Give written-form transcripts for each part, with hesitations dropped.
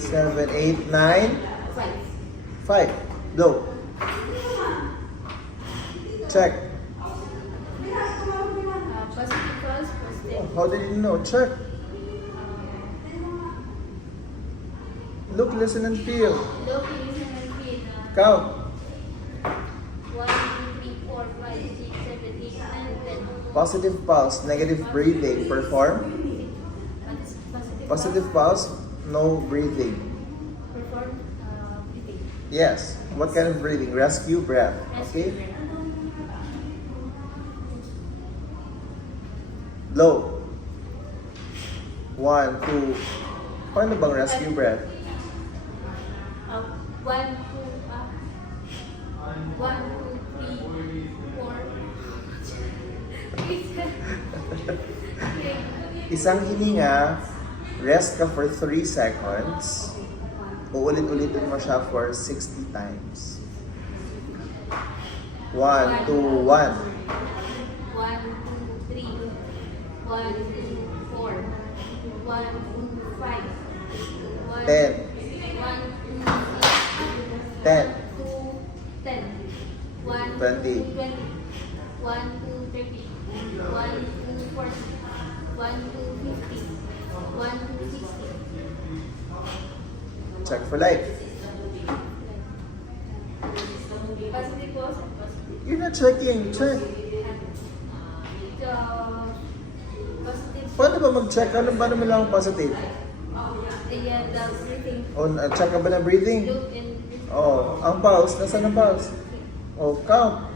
7, 8, 9, 5. Go. Check. Positive, false, positive. How did you know? Check. Look, listen, and feel. Look, listen, and feel. Count. 1, 2, 3, 4, 5, 6, 7, 8, 9, 10. Positive pulse, negative breathing. Perform. Positive, Positive pulse, no breathing. Perform breathing. Yes. What kind of breathing? Rescue breath. Okay? Low. 1, 2. Paano bang rescue breath? 1, 2, 3, 4. Isang hininga, rest ka for 3 seconds. Uulit-ulitin mo siya for 60 times. 1, 2, 1. 1, 2, 3. 1, 2, 4. 1, 2, 5. 10. 10. 10. 1, 20. 2, 20. 1, 2, 30. 1, 2, 40. 1, 2, 50. 1, 2, 60. Check for life. Positive, positive. You're not checking. Check. Positive. Paano ba mag-check? Ano ba naman lang ang positive? Yeah, the breathing. O, check ka ba na breathing? Look and breathe. Oh, ang pulse. Nasaan ang pulse? Oh, count.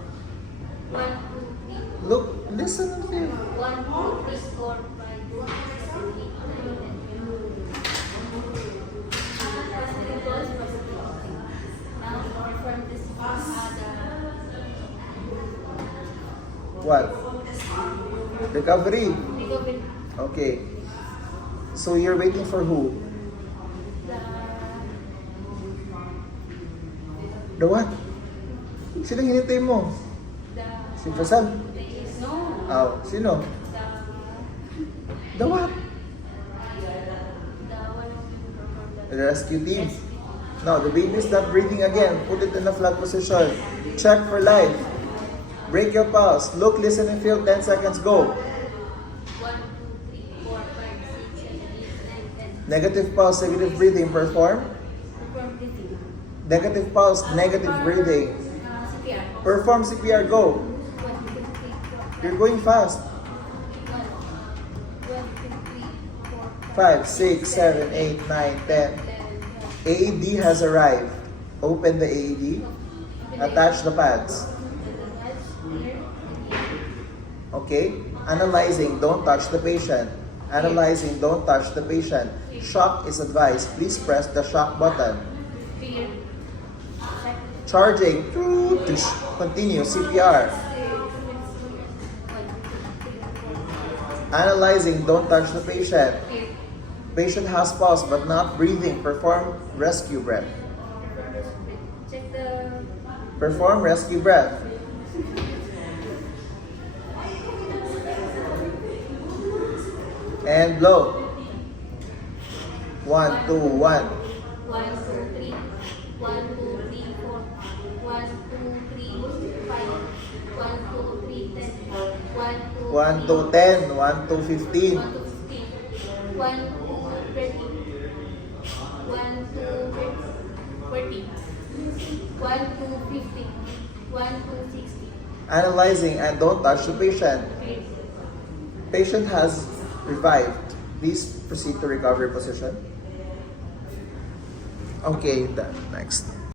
1, 2, 3. Look, listen and feel. 1, 2, 3, 4, 5, 6, 7, 8, 9, 10. Positive goals, positive. Now, perform this What? Recovery. recovery. Okay. So you're waiting for who? The what? Sino hinintay mo? Si Fasal? No. Oh, sino? The what? The rescue team. No, the baby is not breathing again. Put it in a flat position. Check for life. Break your pulse. Look, listen, and feel. 10 seconds. Go. 1, 2, 3, 4, 5, 6, 7, 8, 9, 10. Negative pulse, negative breathing. Perform. Perform breathing. Negative pulse, negative breathing. CPR. Perform CPR. Go. 1, 2, 3, 4, You're going fast. 1, 2, 3, 4, 5, 6, 7, 8, 9, 10. 11, 12. AED has arrived. Open the AED. Attach the pads. Okay? Analyzing, don't touch the patient. Analyzing, don't touch the patient. Shock is advised. Please press the shock button. Fear. Charging. Continue. CPR. Analyzing, don't touch the patient. Patient has pulse but not breathing. Perform rescue breath. Check the Perform rescue breath. And blow. 1, 2, 1. 1, 2, 3. 1, 2, 3, 4. 1, 2, 3, 5. 1, 2, 3, 10. 1 to 10. 1 to 15. 1 to 15. 1 to 30. 1 to 40. 1 to 50. 1 to 60. Analyzing and don't touch the patient. Patient has revived. Please proceed to recovery position. Okay, done. Next.